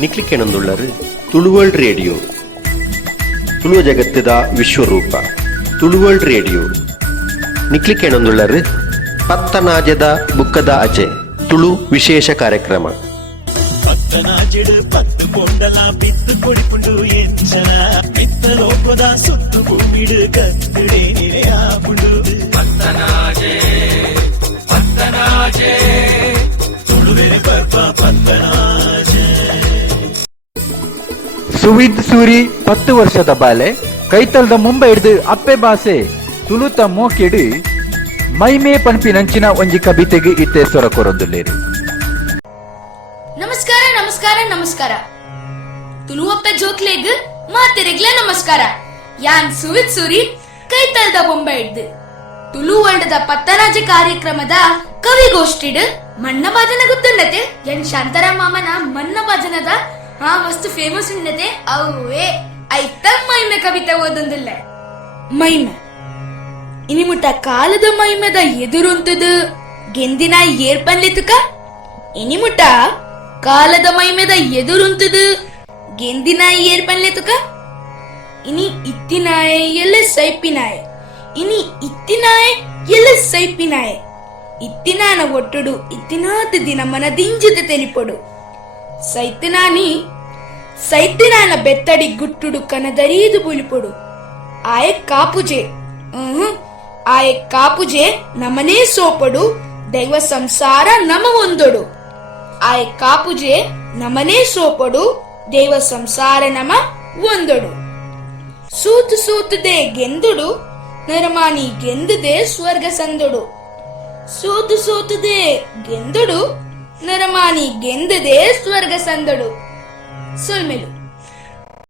ನಿಕ್ಲಿಕ್ಕೆನೊಂದುಳ್ಳರು Tulu world radio ತುಳುವ ಜಗತ್ತದ ವಿಶ್ವರೂಪ Tulu world radio ನಿಕ್ಲಿಕ್ಕೆನೊಂದುಳ್ಳರು ಪತ್ತನಾಜದ ಬುಕ್ಕದ ಅಜೆ Tulu ವಿಶೇಷ ಕಾರ್ಯಕ್ರಮ ಪತ್ತನಾಜೆಡು ಪತ್ತು ಕೊಂಡಲ ಬಿತ್ತು ಕೊಡಿಪುಂಡು ಎಂಚನ ಬಿತ್ತ ಲೋಕದ ಸುತ್ತು ಭೂಮಿಡು ಕತ್ತುಡೆ ನೆರೆಯಾಪುಂಡು ಪತ್ತನಾಜೆ ಪತ್ತನಾಜೆ ತುಳುವೆರೆ ಬರ್ಪ ಪತ್ತನಾಜೆ. ಸುವಿದ್ ಸೂರಿ 10 ವರ್ಷದ ಬಾಲೆ ಕೈತಲ್ದ ಮುಂಬೈ ಹಿಡಿದು ಅಪ್ಪೆ ಭಾಷೆ ತುಳುತ ಮೋಕೆಡು ಮೈಮೇ ಪಂಪಿನಂಚಿನ ಒಂಜಿ ಕವಿತೆಗೆ ಇತ್ತೆ ಸ್ವರ ಕೊರೊಂದುಲ್ಲೇರು. ನಮಸ್ಕಾರ ನಮಸ್ಕಾರ ನಮಸ್ಕಾರ ತುಳುವಪ್ಪೆ ಜೋಕ್ಲೆಗ್ ಮಾತೆರೆಗ್ಲೆ ನಮಸ್ಕಾರ. ಯಾನ್ ಸುವಿದ್ ಸೂರಿ ಕೈತಲ್ದ ಬೊಂಬೆ ಹಿಡ್ದು ತುಳು ವರ್ಲ್ಡ್ ಪತ್ತನಾಜೆ ಕಾರ್ಯಕ್ರಮದ ಕವಿಗೋಷ್ಠಿಡ್ ಮಣ್ಣ ಭಾಜನ ಗೊತ್ತುಂಡತೆ ಎನ್ ಶಾಂತಾರಾಮ್ ಮಾಮನ ಮಣ್ಣ ಭಾಜನದ ಮಸ್ತ್ ಫೇಮಸ್ ಉಂಡತೆ ಅವೇ ಐತ ಮೈಮೆ ಕವಿತೆ ಓದೊಂದಿಲ್ಲ ಮೈಮೆ ಇನಿ ಮುಟ್ಟ ಕಾಲದ ಮೈಮೆದ ಎದುರುಂತದು ಗೆಂದಿನ ಏರ್ಪನ್ಲೆತುಕ ಇನಿ ಮುಟ್ಟ ಕಾಲದ ಮೈಮೆದ ಎದುರುಂತದು ಗೆಂದಿನ ಏರ್ಪನ್ಲೆತುಕ ಇನಿ ಇತ್ತಿನಾಯ ಎಲ್ಲ ಸೈಪಿನಾಯ ಇನಿ ಇತ್ತಿನಾಯ ಎಲ್ಲ ಸೈಪಿನಾಯ ಇತ್ತಿನಾನ ಒಟ್ಟುಡು ಇತ್ತಿನಾದ ದಿನ ಮನದಿಂಜತೆ ತೆಲಿಪೊಡು ಸೈತಿನಾನ ಬೆತ್ತಡಿ ಗುಟ್ಟುಡು ಕನದರೀದು ಬುಲಿಪೊಡು ಆಯ ಕಾಪುಜೆ ನಮನೇ ಸೋಪಡು ದೈವ ಸಂಸಾರ ನಮ ಒಂದೊಡು ಆಯ ಕಾಪುಜೆ ನಮನೇ ಸೋಪಡು ದೈವ ಸಂಸಾರ ನಮ ಒಂದೊಡು ಸೂತು ಸೂತುದೆ ಗೆಂದುಡು ನರಮಾನಿ ಗೆಂದುದೆ ಸ್ವರ್ಗ ಸಂದೊಡು ಸೂತು ಸೂತುದೆ ಗೆಂದುಡು ನರಮಾನಿ ಗೆಂದದೆ ಸ್ವರ್ಗ ಸಂದಡು. ಸೊಲ್ಮೆಲು